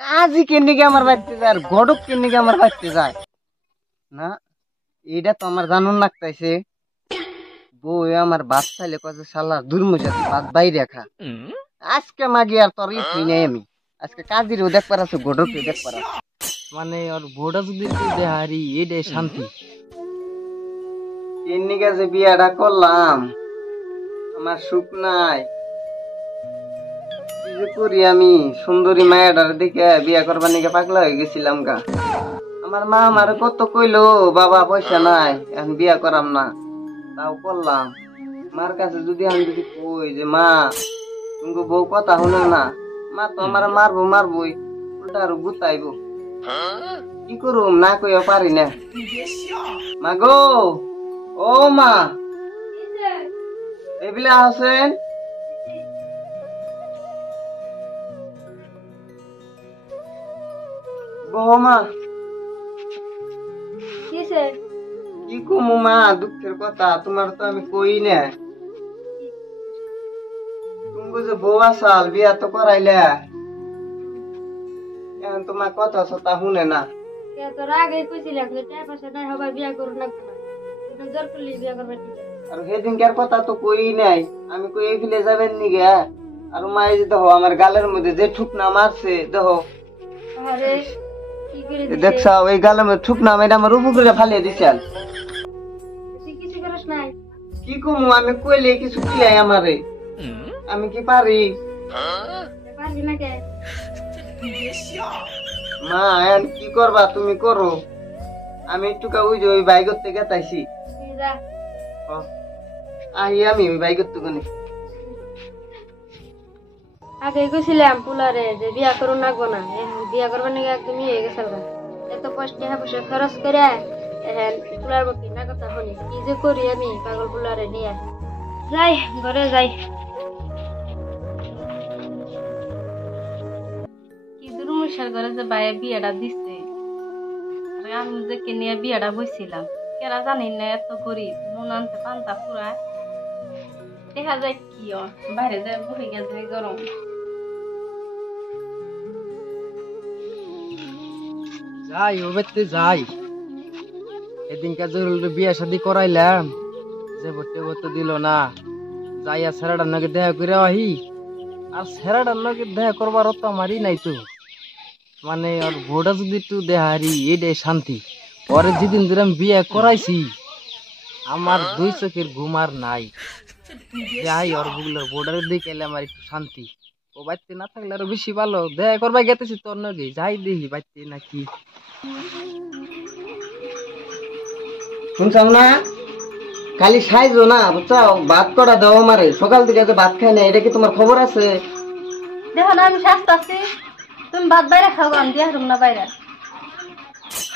কাজী কেনিকে আমার বাড়িতে যায় আর গডক কেনিকে আমার বাড়িতে যায় না। এটা তো আমার জানুন লাগতেছে। বউ আমার ভাত খাইলে কছে শালা দুর্মুষাতি ভাত বাইরে খা। আজকে মাগি আর তোর ইচ্ছুই নাই আমি। আজকে কাজীরও দেখবার আছে গডকেও দেখবার আছে। মানে ওর বউটা যদি তুই দেহারি এটাই শান্তি। কেনিকে যে বিয়াটা করলাম আমার সুখ নাই। কি যে করি আমি সুন্দরী মায়াটার দিকে বিয়া করবার নিকে পাগলা হয়ে গেছিলাম গা। আমার মা আমার কত কইলো বাবা পয়সা নাই এখন বিয়া করাম না, তাও করলাম। মার কাছে যদি আমি যদি কই যে মা তুমি বউ কথা শুনে না, মা তো আমার মারবো মারবোই, উল্টা আরো গুতাইব। কি করুম না কইও পারি না। মা গো, ও মা, এবিলা আছেন? বৌমা কি কমু মা, দুঃখের কথা তোমার তো আমি কই না। তুমি যে বউ আসাল বিয়া তো করাইলে এখন তোমার কথা সতা শুনে না। আর সেদিনকার কথা তো কই নাই, আমি কই এই ফিলে যাবেন নি গে। আর মাই যে দেখো আমার গালের মধ্যে যে ঠুকনা মারছে দেখো, দেখছা ওই গালের মধ্যে ঠুকনা মেয়েটা আমার উপরে ফালিয়ে দিছেন। কি কমু আমি কইলে কিছু কিলাই আমারে, আমি কি পারি? মা এখন কি করবা তুমি করো, আমি একটু ওই যে ওই বাইক থেকে তাইছি আহি আমি ওই বাইক থেকে। আগে গেছিলাম পুলারে যে বিয়া করুন লাগবো না, বিয়া করবার নাকি একদমই হয়ে গেছে। এত পয়সা খরচ করে পুলার বকি না কথা শুনি কি যে করি আমি পাগল পুলারে নিয়ে যাই ঘরে যাই। কি দুর্মুষার ঘরে যে বাইরে বিয়াটা দিচ্ছে, আমি যে নিয়ে বিয়াটা বসছিলাম কেরা জানি না এত গরিব মন আনতে পান্তা পুরায় দেখা যায় কি বাইরে যায় বসে গেছে গরম। যাই ও বেতে যাই, এদিনকার জরুরি বিয়া শাদি করাইলাম যে ভর্তি ভর্তি দিল না, যাই আর ছেড়াটার নাকি দেখা করে আহি। আর ছেড়াটার নাকি দেখা করবার তো আমারই নাই তো, মানে ওর বউটা যদি একটু দেহারি এটাই শান্তি। পরে যেদিন ধরে আমি বিয়ে করাইছি আমার দুই চোখের ঘুম আর নাই। যাই ওর বুগলোর বউটার দিকে এলে আমার একটু শান্তি। ও বাড়িতে না থাকলে আরো বেশি ভালো, দেখা করবা গেতেছি তোর নাকি যাই দেখি বাড়িতে নাকি। শুনছাম না খালি সাইজো না বুঝছাও, ভাত কটা দাও আমারে, সকাল থেকে যে ভাত খাই না, এটা কি তোমার খবর আছে? দেখো না আমি স্বাস্থ্য আছি, তুমি ভাত বাইরে খাও, আমি দিয়া না বাইরে।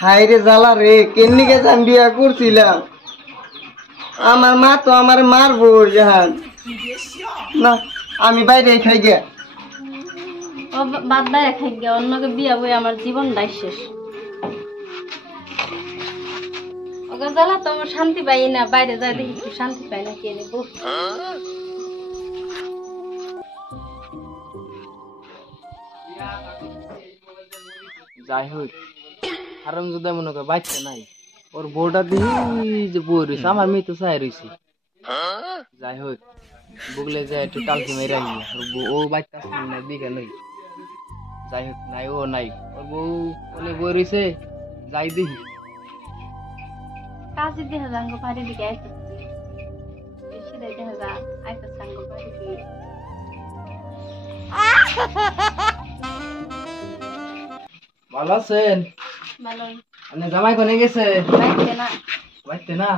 হাই রে জ্বালা রে, কেন্নিকে আমি বিয়া করছিলাম, আমার মা তো আমার মারবো জাহান না, আমি বাইরে খাই গে। ও ভাত বাইরে খাই গে, অন্যকে বিয়া বই আমার জীবনটাই শেষ। ওকে জ্বালা তো আমার শান্তি পাই না, বাইরে যাই দেখি একটু শান্তি পাই না, কে নেবো। যাই হোক আরাম যদি মনে করে বাচ্চা নাই, ওর বউটা দিই যে বই রয়েছে, আমার মেয়ে তো চাই রয়েছে। যাই হোক বুগলে যায় একটু টালকি মেরে আনি, ও বাচ্চা না দিকে নই। যাই হোক নাই ও নাই, ওর বউ বলে বই রয়েছে, যাই দেখি। কাজে দেখা যাঙ্গ বাড়ির দিকে আইতেছি, বেশি দেখা যা আইতেছে আঙ্গ বাড়ি দিকে। ভালো আছেন? ভালোই। আপনি জামাই কোনে গেছে? বাইতে না। বাইতে না?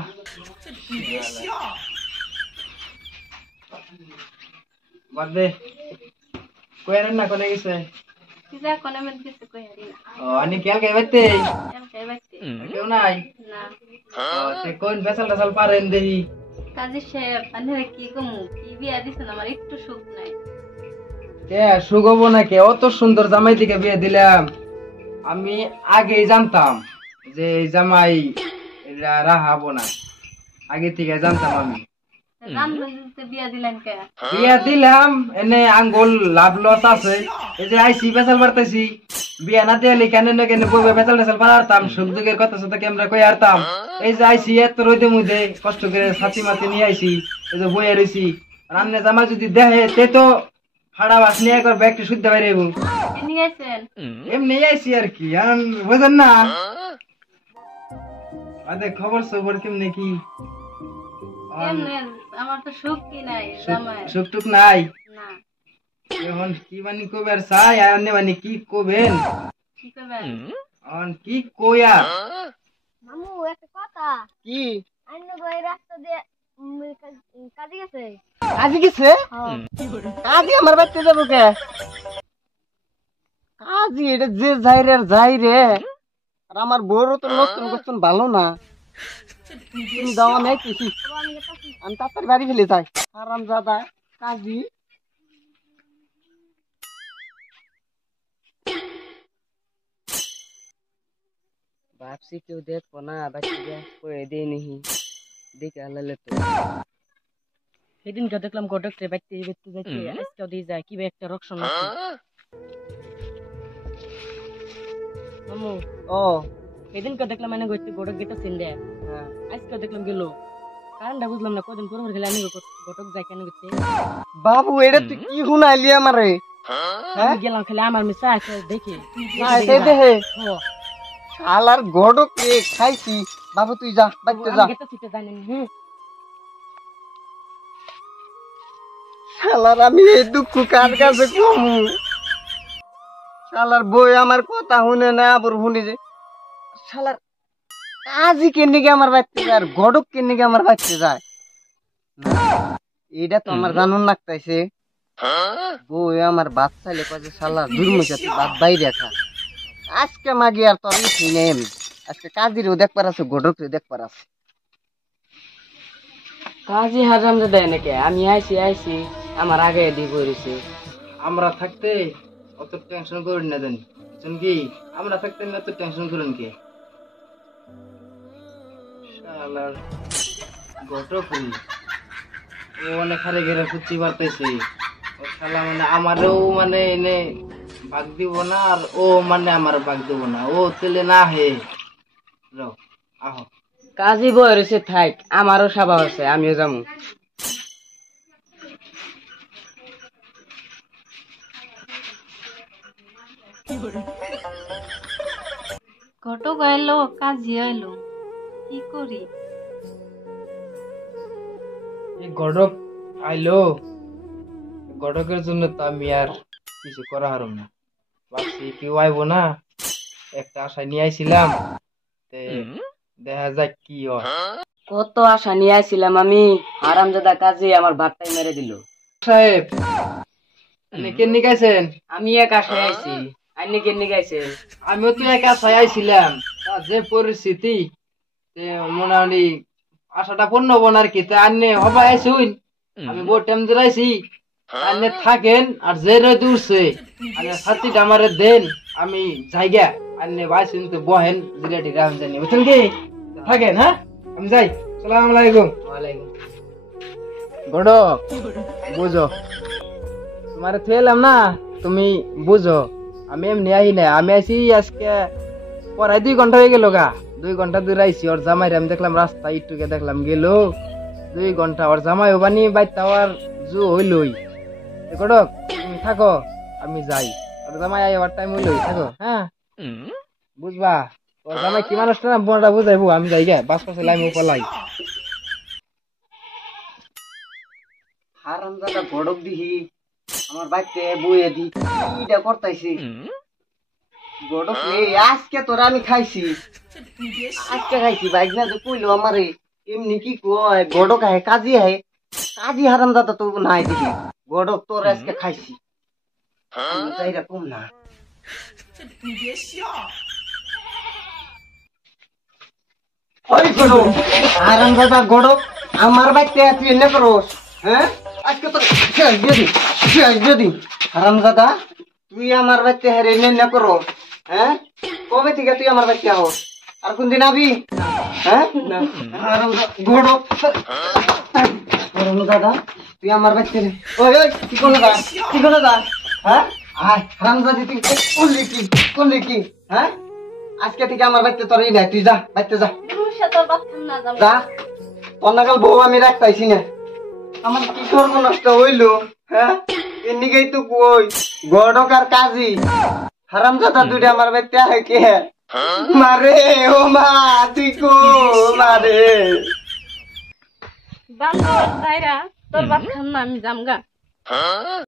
বাদ দে, কই না কোনে গেছে? কিজা কোনে মত গেছে কই হারি না। ও আনি কেল কে বাইতে? কেন কে বাইতে? কেউ নাই? না। তে কোন বেসাল টাসাল পারেন দেহি? কাজে সাহেব আনে কি কমু, কি বিয়া দিছেন আমার একটু সুখ নাই। কে সুখ হবো নাকি, অত সুন্দর জামাই দিকে বিয়ে দিলাম। আমি আগেই জানতাম যে জামাই রাহাবো না, আগে থেকে জানতাম আমি। বিয়া দিলেন কে? বিয়া দিলাম এনে আঙ্গুল লাভ লস আছে, এই যে আইসি বেসাল বাড়তেছি বিয়া না দিলে কেন না কেন বইবে বেতাল টেসাল পারতাম সুখ দুঃখের কথা সাথে আমরা কই আরতাম এই যে আইছি এত রইতে মুদে কষ্ট করে ছাতি মাতি নিয়ে আইছি এই যে বইয়া রইছি রান্নে জামা যদি দেহে তে তো ফাড়া বাস নিয়ে একবার ব্যাগটি শুদ্ধ বাইরে এমনি আইছি আর কি বুঝেন না আদে খবর সবর কেমনে কি আমার তো সুখ কি নাই সুখ টুক নাই এখন কি বানি কবের চাই আর বানি কি কবেন কি কইয়া মামু একটা কথা কি অন্য গই রাস্তা দিয়ে কাজে গেছে কাজে গেছে কাজে আমার বাড়িতে যাবো কে কাজে এটা যে যাই রে আর আমার বড় তো নতুন ভালো না তুমি দাও আমি আইতেছি আমি তাড়াতাড়ি বাড়ি ফেলে যাই আরাম দাদা কাজী ভাবছি কেউ দেখবো না বাচ্চা করে দিয়ে নিহি দেখে আলালে তো সেদিনকে দেখলাম গডকরে বাইতে বেতে যাইতে আজকেও দিয়ে যায় কি একটা রক্ষণ আছে মামু ও সেদিনকে দেখলাম মানে গডক গেটা সিন দে আজকেও দেখলাম গেল কারণটা বুঝলাম না কদিন পর গেলে আমি গডক যাই কেন গেছে বাবু এটা তুই কি শুনাইলি আমারে হ্যাঁ গেলাম খালি আমার মিছা দেখে না এটাই দেখে শালার গডক রে খাইছি বাবু তুই যা বাইতে যা গেটা সিটে জানেন শালার আমি এই দুঃখ কার কাছে কমু শালার বই আমার কথা শুনে না আবার শুনি যে শালার কাজী কেন আমার বাচ্চা যায় আর গডক কেন আমার বাচ্চা যায় এটা তো আমার জানুন লাগতেছে বই আমার বাদ চাইলে কাজে শালার দুর্মুখা তুই বাদ বাইরে খা আজকে মাগি আর তোর ইচ্ছি নেই আমি আজকে কাজীরও দেখবার আছে গডকরেও দেখবার আছে কাজী হারাম দেয় নাকি আমি আইছি আমার আগে দিয়ে করেছে আমরা থাকতে অত টেনশন করেন না জানি কি আমরা থাকতে অত টেনশন করেন কি শালার গটক ও অনেক হারে ঘেরে খুঁজতে পারতেছে ও শালা মানে আমারও মানে এনে ভাগ দিব না আর ও মানে আমার ভাগ দিব না ও তেলে না হে আহ কাজী বই রয়েছে থাক আমারও স্বভাব আছে আমিও যাবো ঘটক আইলো কাজী আইলো কি করি গডক আইলো গডকের জন্য তো আমি আর কিছু করা হারম না ভাবছি কেউ আইবো না একটা আশা নিয়ে আইছিলাম দেখা যাক কি হয় কত আশা নিয়ে আইছিলাম আমি হারামজাদা কাজে আমার বাটটাই মেরে দিল সাহেব আপনি কেন গাইছেন আমি এক আশায় আইছি আপনি কেন গাইছেন আমিও তো এক আশায় আইছিলাম যে পরিস্থিতি মোটামুটি আশাটা পূর্ণ হবো আর কি তা আন্নে হবা আইসুন আমি বড় টাইম ধরাইছি আন্নে থাকেন আর যে রোদ উঠছে আন্নে ছাতিটা আমারে দেন আমি জায়গা আন্নে বাইসুন তো বহেন জিরাটি রাম জানি বুঝছেন কি থাকেন হ্যাঁ আমি যাই আসসালামু আলাইকুম ওয়ালাইকুম গডক বুঝো তোমারে থেলাম না তুমি বুঝো আমি এমনি আই না আমি আইছি আজকে পড়াই 2 ঘন্টা হয়ে গেল গা 2 ঘন্টা দূর আইছি ওর জামাই আমি দেখলাম রাস্তা একটুকে দেখলাম গেল 2 ঘন্টা ওর জামাই বানি বাইতে আর জু হইলই গডক তুমি থাকো আমি যাই ওর জামাই আইবার টাইম হইলই থাকো হ্যাঁ বুঝবা ওর জামাই কি মানুষটা না বড়টা বুঝাইবো আমি যাই গে বাস পাশে লাইমু পলাই হারামজাদা গডক দিহি আমার বাইতে বইয়ে দি কিটা করতাইছি গডক আজকে তোরা আমি খাইছি বাইক না তো কইলো আমারে এমনি কি কয় গডক আহে কাজী হারামজাদা তো নাই দেখি গডক তোর আজকে খাইছি চাইরা কম না ওই গডক হারামজাদা গডক আমার বাইতে তুই এনে করস হ্যাঁ আজকে তোর যদি হারামজাদা তুই আমার বাইতে হেরে এনে করো হ্যাঁ কবে থেকে তুই আমার বাইতে আহস আর কোন দিন আবি হ্যাঁ দাদা তুই আমার বাইতে ওই কি কোনো দা হ্যাঁ আয় হারামজাদি তুই করলি কি হ্যাঁ আজকে থেকে আমার বাড়িতে তোর এই নাই তুই যা বাড়িতে যা তোর ভাত খাম না যা তোর নাগাল বউ আমি রাখতাইছি না আমার কি সর্বনষ্ট হইলো হ্যাঁ এদিকেই তো কই গড়কার কাজী হারামজাদা দুইটা আমার বাড়িতে আয় কে মারে ও মা তুই কো মারে বান্ধব তাইরা তোর ভাত খাম না আমি জামগা